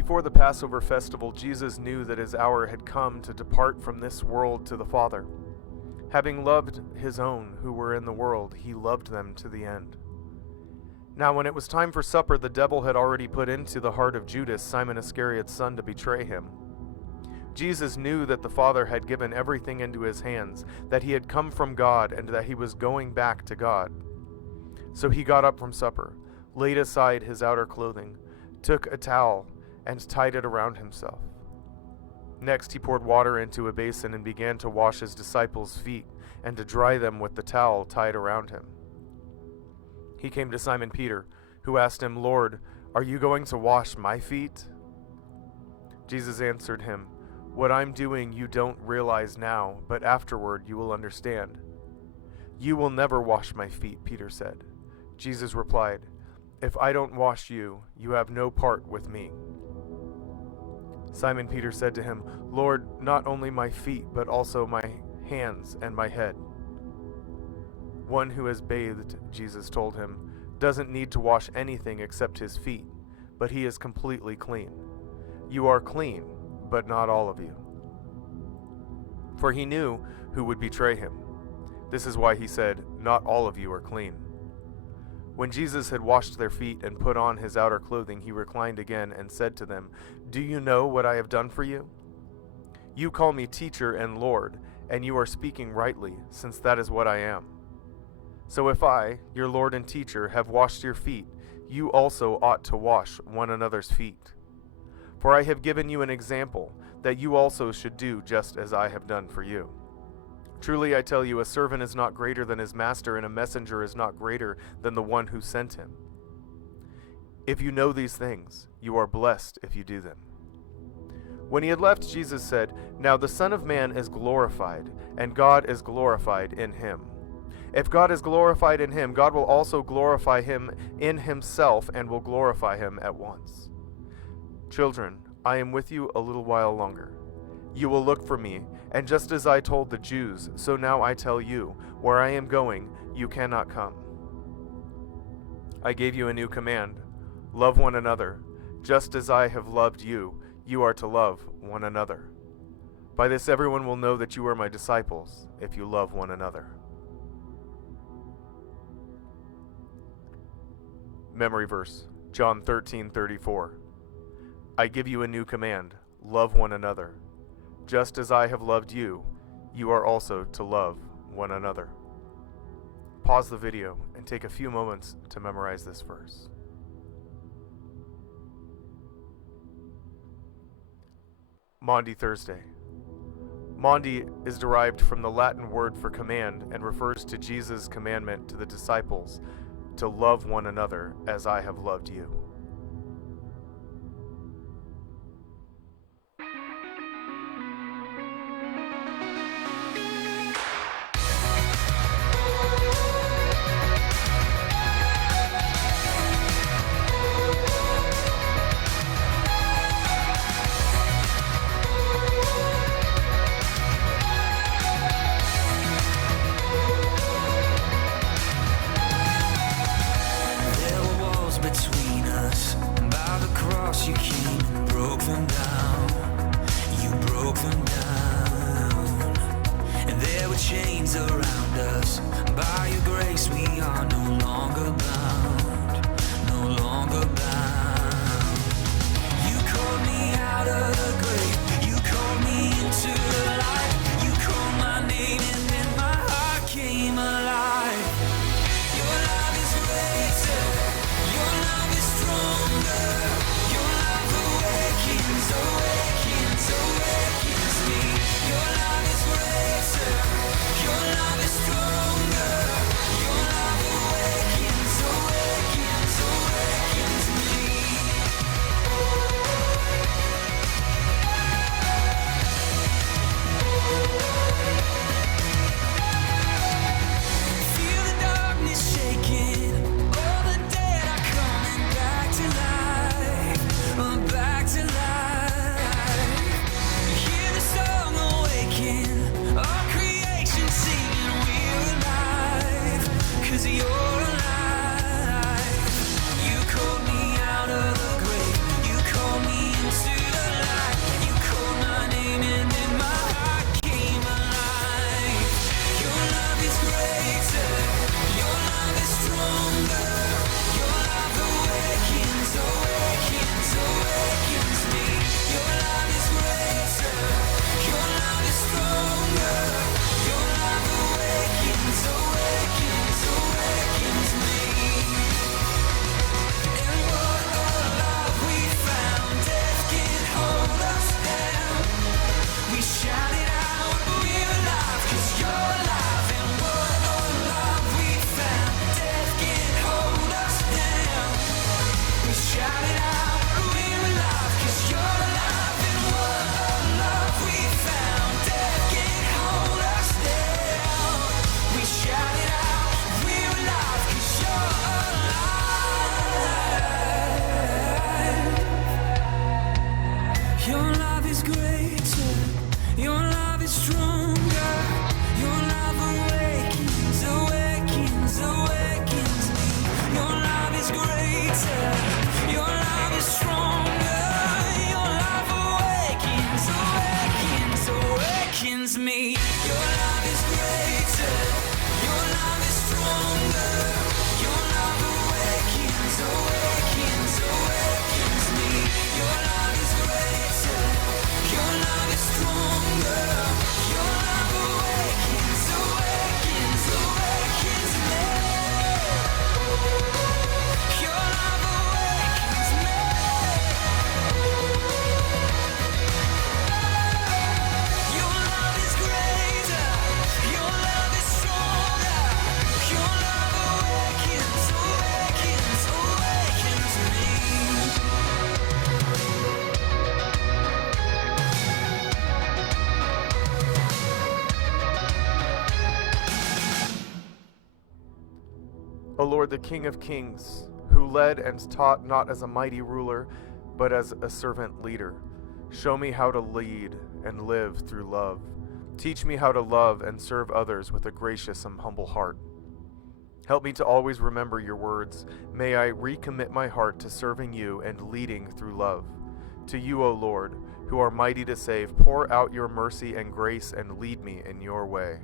Before the Passover festival, Jesus knew that his hour had come to depart from this world to the Father. Having loved his own who were in the world, he loved them to the end. Now when it was time for supper, the devil had already put into the heart of Judas, Simon Iscariot's son, to betray him. Jesus knew that the Father had given everything into his hands, that he had come from God, and that he was going back to God. So he got up from supper, laid aside his outer clothing, took a towel, and tied it around himself. Next he poured water into a basin and began to wash his disciples' feet and to dry them with the towel tied around him. He came to Simon Peter, who asked him, "Lord, are you going to wash my feet?" Jesus answered him, "What I'm doing you don't realize now, but afterward you will understand." "You will never wash my feet," Peter said. Jesus replied, "If I don't wash you, you have no part with me." Simon Peter said to him, "Lord, not only my feet, but also my hands and my head." "One who has bathed," Jesus told him, "doesn't need to wash anything except his feet, but he is completely clean. You are clean, but not all of you." For he knew who would betray him. This is why he said, "Not all of you are clean." When Jesus had washed their feet and put on his outer clothing, he reclined again and said to them, "Do you know what I have done for you? You call me teacher and Lord, and you are speaking rightly, since that is what I am. So if I, your Lord and teacher, have washed your feet, you also ought to wash one another's feet. For I have given you an example, that you also should do just as I have done for you. Truly I tell you, a servant is not greater than his master, and a messenger is not greater than the one who sent him. If you know these things, you are blessed if you do them." When he had left, Jesus said, "Now the Son of Man is glorified, and God is glorified in him. If God is glorified in him, God will also glorify him in himself, and will glorify him at once. Children, I am with you a little while longer. You will look for me, and just as I told the Jews, so now I tell you, where I am going, you cannot come. I gave you a new command: love one another. Just as I have loved you, you are to love one another. By this everyone will know that you are my disciples, if you love one another." Memory verse, John 13:34. I give you a new command: love one another. Just as I have loved you, you are also to love one another. Pause the video and take a few moments to memorize this verse. Maundy Thursday. Maundy is derived from the Latin word for command and refers to Jesus' commandment to the disciples to love one another as I have loved you. Between us, is stronger. Your love awakens, awakens, awakens me. Your love is greater. Your love is stronger. Your love awakens, awakens, awakens me. Your love is greater. Your love is stronger. Your love awakens, awakens, awakens me. Your love is greater. Your love is stronger. Your love awakens, awakens, awakens me. Your love awakens me. Your love is greater. Your love is stronger. Your love awakens, awakens, awakens me. O Lord, the King of kings, who led and taught not as a mighty ruler, but as a servant leader, show me how to lead and live through love. Teach me how to love and serve others with a gracious and humble heart. Help me to always remember your words. May I recommit my heart to serving you and leading through love. To you, O Lord, who are mighty to save, pour out your mercy and grace and lead me in your way.